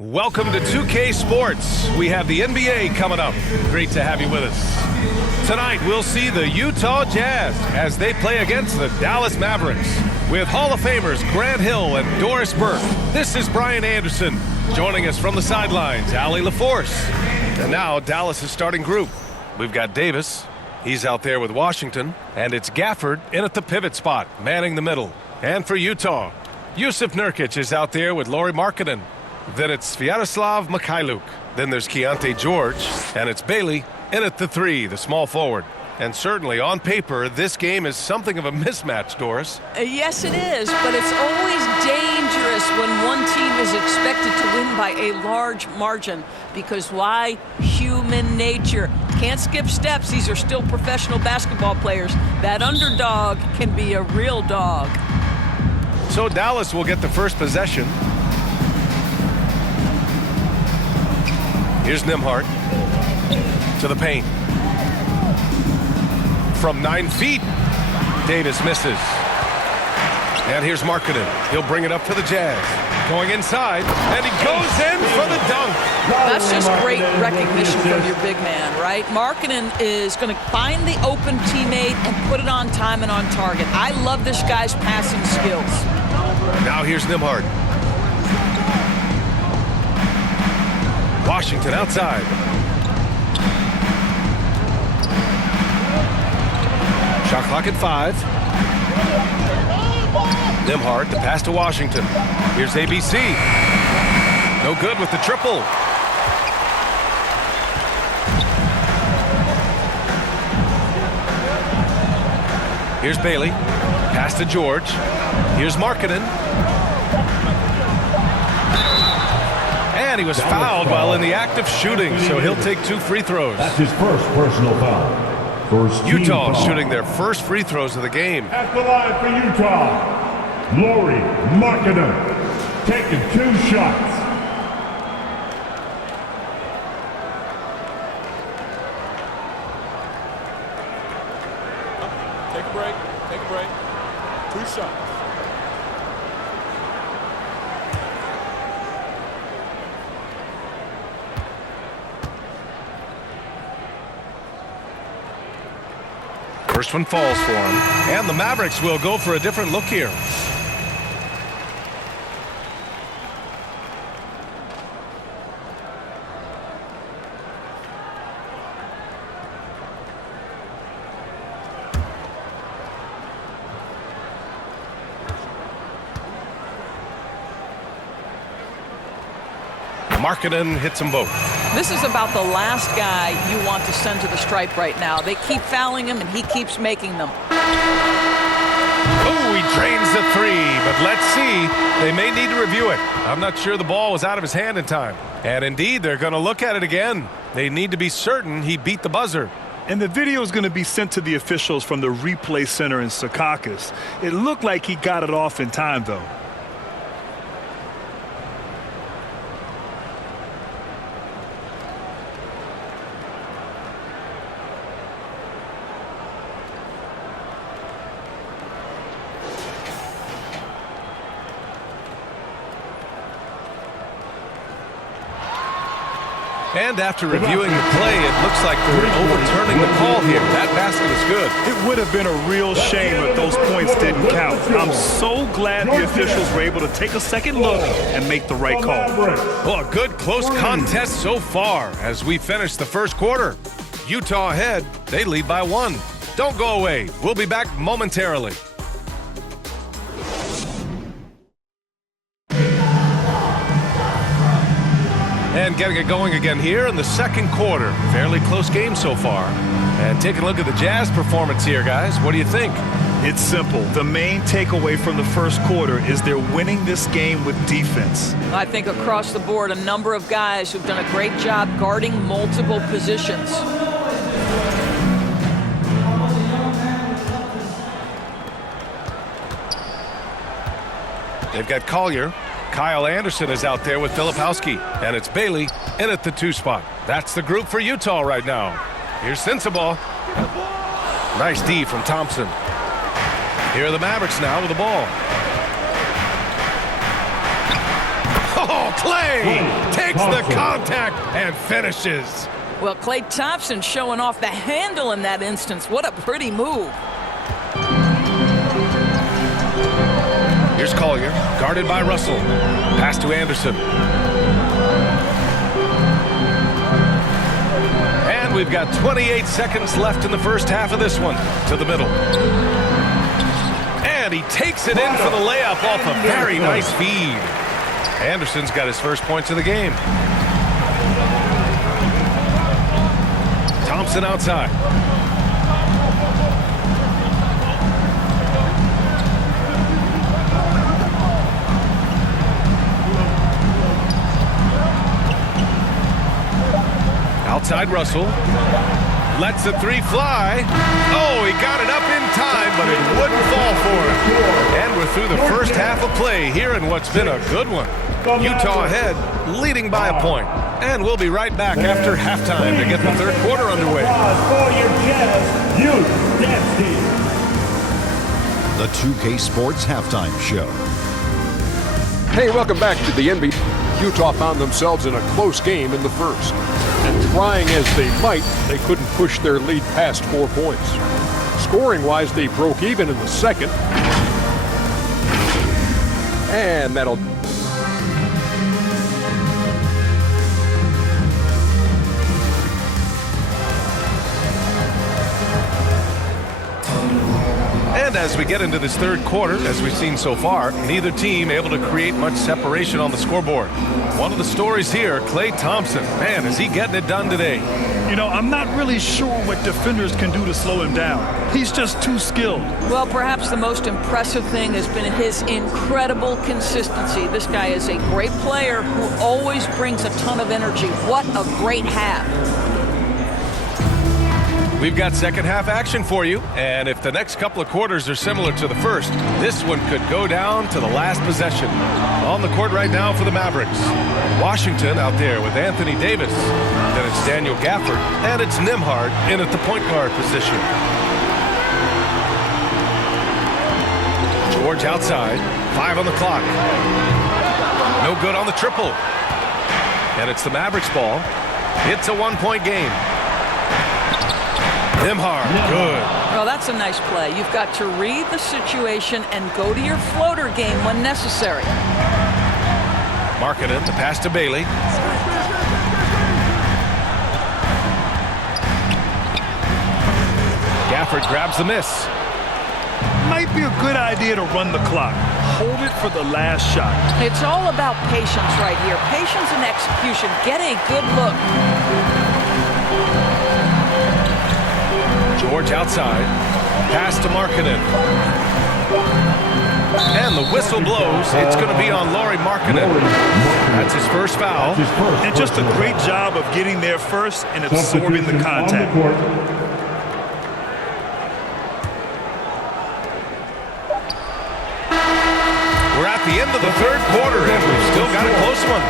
Welcome to 2K Sports. We have the NBA coming up. Great to have you with us. Tonight, we'll see the Utah Jazz as they play against the Dallas Mavericks. With Hall of Famers Grant Hill and Doris Burke, this is Brian Anderson. Joining us from the sidelines, Allie LaForce. And now, Dallas' starting group. We've got Davis. He's out there with Washington. And it's Gafford in at the pivot spot, manning the middle. And for Utah, Yusuf Nurkic is out there with Lauri Markkanen. Then it's Sviatoslav Mikhailuk. Then there's Keontae George. And it's Bailey in at the three, the small forward. And certainly, on paper, this game is something of a mismatch, Doris. Yes, it is, but it's always dangerous when one team is expected to win by a large margin. Because why? Human nature. Can't skip steps. These are still professional basketball players. That underdog can be a real dog. So Dallas will get the first possession. Here's Nembhard to the paint. From 9 feet, Davis misses. And here's Markkanen. He'll bring it up for the Jazz. Going inside, and he goes in for the dunk. That's just great recognition from your big man, right? Markkanen is going to find the open teammate and put it on time and on target. I love this guy's passing skills. Now here's Nembhard. Washington outside. Shot clock at 5. Nembhard, the pass to Washington. Here's ABC. No good with the triple. Here's Bailey. Pass to George. Here's Markkanen. And he was fouled while in the act of shooting, so he'll take 2 free throws. That's his first personal foul. Utah shooting their first free throws of the game. At the line for Utah, Lauri Markkanen taking 2 shots. Take a break. Take a break. 2 shots. First one falls for him. And the Mavericks will go for a different look here. Markkanen hits them both. This is about the last guy you want to send to the stripe right now. They keep fouling him, and he keeps making them. Oh, he drains the 3, but let's see. They may need to review it. I'm not sure the ball was out of his hand in time. And indeed, they're going to look at it again. They need to be certain he beat the buzzer. And the video is going to be sent to the officials from the replay center in Secaucus. It looked like he got it off in time, though. And after reviewing the play, it looks like they're overturning the call here. That basket is good. It would have been a real shame if those points didn't count. I'm so glad the officials were able to take a second look and make the right call. Well, a good close contest so far as we finish the first quarter. Utah ahead. They lead by 1. Don't go away. We'll be back momentarily. And getting it going again here in the second quarter. Fairly close game so far. And taking a look at the Jazz performance here, guys. What do you think? It's simple. The main takeaway from the first quarter is they're winning this game with defense. I think across the board, a number of guys who've done a great job guarding multiple positions. They've got Collier. Kyle Anderson is out there with Filipowski. And it's Bailey in at the 2 spot. That's the group for Utah right now. Here's Sensabaugh. Nice D from Thompson. Here are the Mavericks now with the ball. Oh, Klay takes the contact and finishes. Well, Klay Thompson showing off the handle in that instance. What a pretty move. Here's Collier, guarded by Russell. Pass to Anderson. And we've got 28 seconds left in the first half of this one. To the middle. And he takes it in for the layup off a very nice feed. Anderson's got his first points of the game. Thompson outside. Outside Russell. Lets the three fly. Oh, he got it up in time, but it wouldn't fall for him. And we're through the first half of play here in what's been a good one. Utah ahead, leading by a point. And we'll be right back after halftime to get the third quarter underway. The 2K Sports Halftime Show. Hey, welcome back to the NBA. Utah found themselves in a close game in the first. And trying as they might, they couldn't push their lead past 4 points. Scoring-wise, they broke even in the second. And that'll... And as we get into this third quarter, as we've seen so far, neither team able to create much separation on the scoreboard. One of the stories here, Klay Thompson. Man, is he getting it done today? You know, I'm not really sure what defenders can do to slow him down. He's just too skilled. Well, perhaps the most impressive thing has been his incredible consistency. This guy is a great player who always brings a ton of energy. What a great half. We've got second half action for you, and if the next couple of quarters are similar to the first, this one could go down to the last possession. On the court right now for the Mavericks. Washington out there with Anthony Davis. Then it's Daniel Gafford, and it's Nembhard in at the point guard position. George outside, 5 on the clock. No good on the triple. And it's the Mavericks ball. It's a 1-point game. Nembhard, good. Well, that's a nice play. You've got to read the situation and go to your floater game when necessary. Markkanen, the pass to Bailey. Gafford grabs the miss. Might be a good idea to run the clock. Hold it for the last shot. It's all about patience right here. Patience and execution. Get a good look. George outside. Pass to Markkanen. And the whistle blows. It's going to be on Lauri Markkanen. That's his first foul. And just a great job of getting there first and absorbing the contact. We're at the end of the third quarter, and we've still got a close one.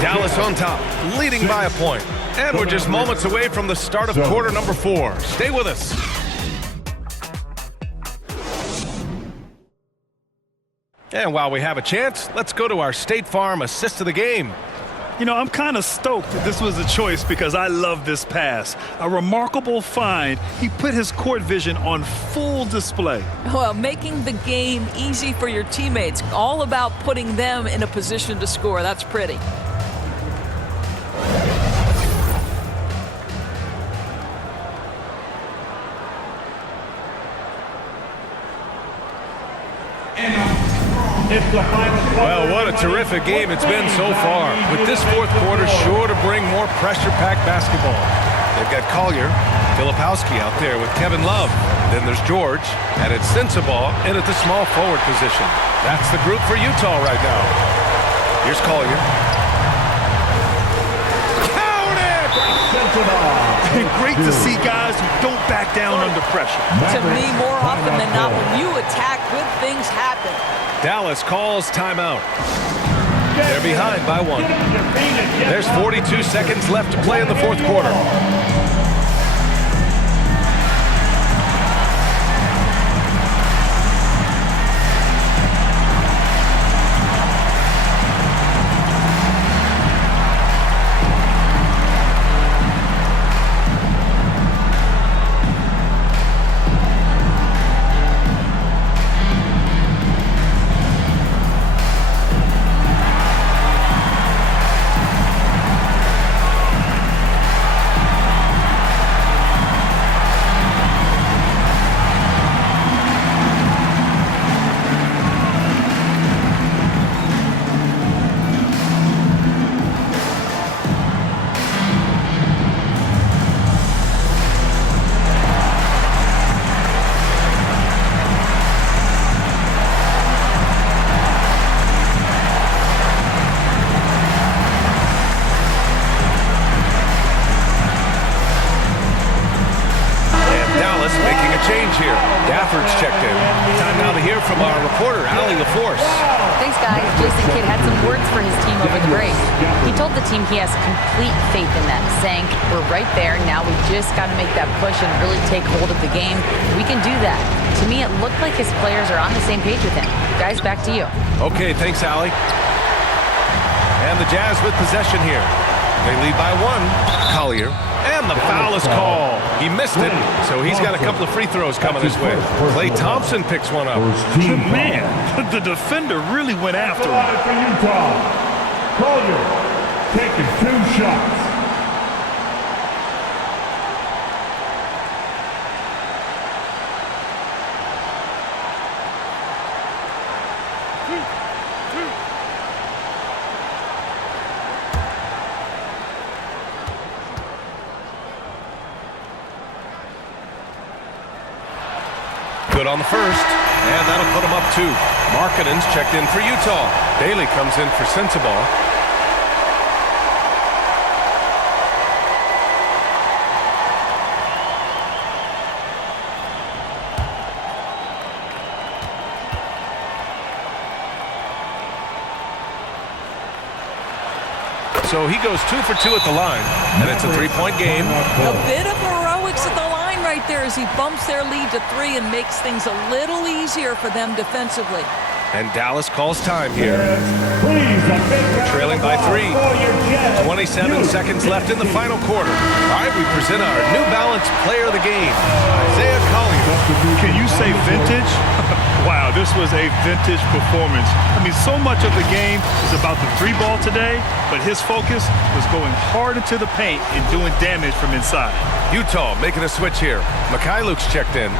Dallas on top, leading by a point. And we're just moments away from the start of quarter number 4. Stay with us. And while we have a chance, let's go to our State Farm assist of the game. You know, I'm kind of stoked that this was a choice because I love this pass. A remarkable find. He put his court vision on full display. Well, making the game easy for your teammates. All about putting them in a position to score. That's pretty. Well, what a terrific game it's been so far. With this fourth quarter sure to bring more pressure-packed basketball. They've got Collier, Filipowski out there with Kevin Love. Then there's George, and it's Sensabaugh in at the small forward position. That's the group for Utah right now. Here's Collier. Count it! Great to see guys who don't back down under pressure. To me, more often than not, when you attack, good things happen. Dallas calls timeout. They're behind by 1. There's 42 seconds left to play in the fourth quarter. from our reporter, Allie LaForce. Thanks, guys. Jason Kidd had some words for his team over the break. He told the team he has complete faith in them, saying, we're right there. Now we just got to make that push and really take hold of the game. We can do that. To me, it looked like his players are on the same page with him. Guys, back to you. Okay, thanks, Allie. And the Jazz with possession here. They lead by 1. Collier. And the foul is called. He missed it, so he's got a couple of free throws coming his way. Klay Thompson picks one up. Man, the defender really went after him. For Utah, Collier taking 2 shots. Good on the first, and that'll put him up 2. Markkanen's checked in for Utah. Daly comes in for Sensabaugh. So he goes 2 for 2 at the line, and it's a 3-point game. A bit of heroics at the line right there as he bumps their lead to 3 and makes things a little easier for them defensively. And Dallas calls time here. Trailing by 3. 27 seconds left in the final quarter. All right, we present our New Balance player of the game, Isaiah Collier. Can you say vintage? Wow, this was a vintage performance. I mean, so much of the game is about the 3 ball today, but his focus was going hard into the paint and doing damage from inside. Utah making a switch here. Mikhailuk's checked in.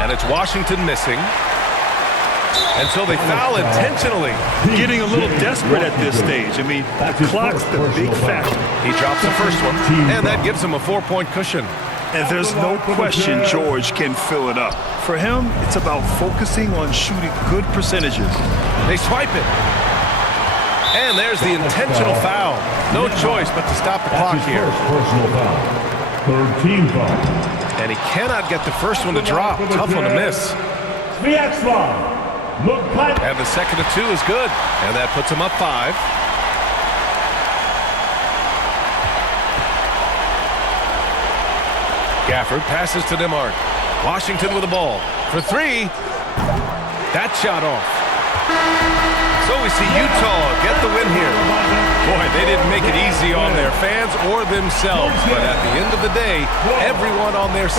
And it's Washington missing. And so they foul intentionally. Getting a little desperate at this stage. I mean, the clock's the big factor. He drops the first one, and that gives him a 4-point cushion. And there's no question George can fill it up. For him, it's about focusing on shooting good percentages. They swipe it. And there's the intentional foul. No choice but to stop the clock here. Personal foul. 3rd team foul. And he cannot get the first one to drop. Tough one to miss. And the second of 2 is good. And that puts him up 5. Gafford passes to DeMarc. Washington with the ball. For 3. That shot off. So we see Utah get the win here. Boy, they didn't make it easy on their fans or themselves. But at the end of the day, everyone on their side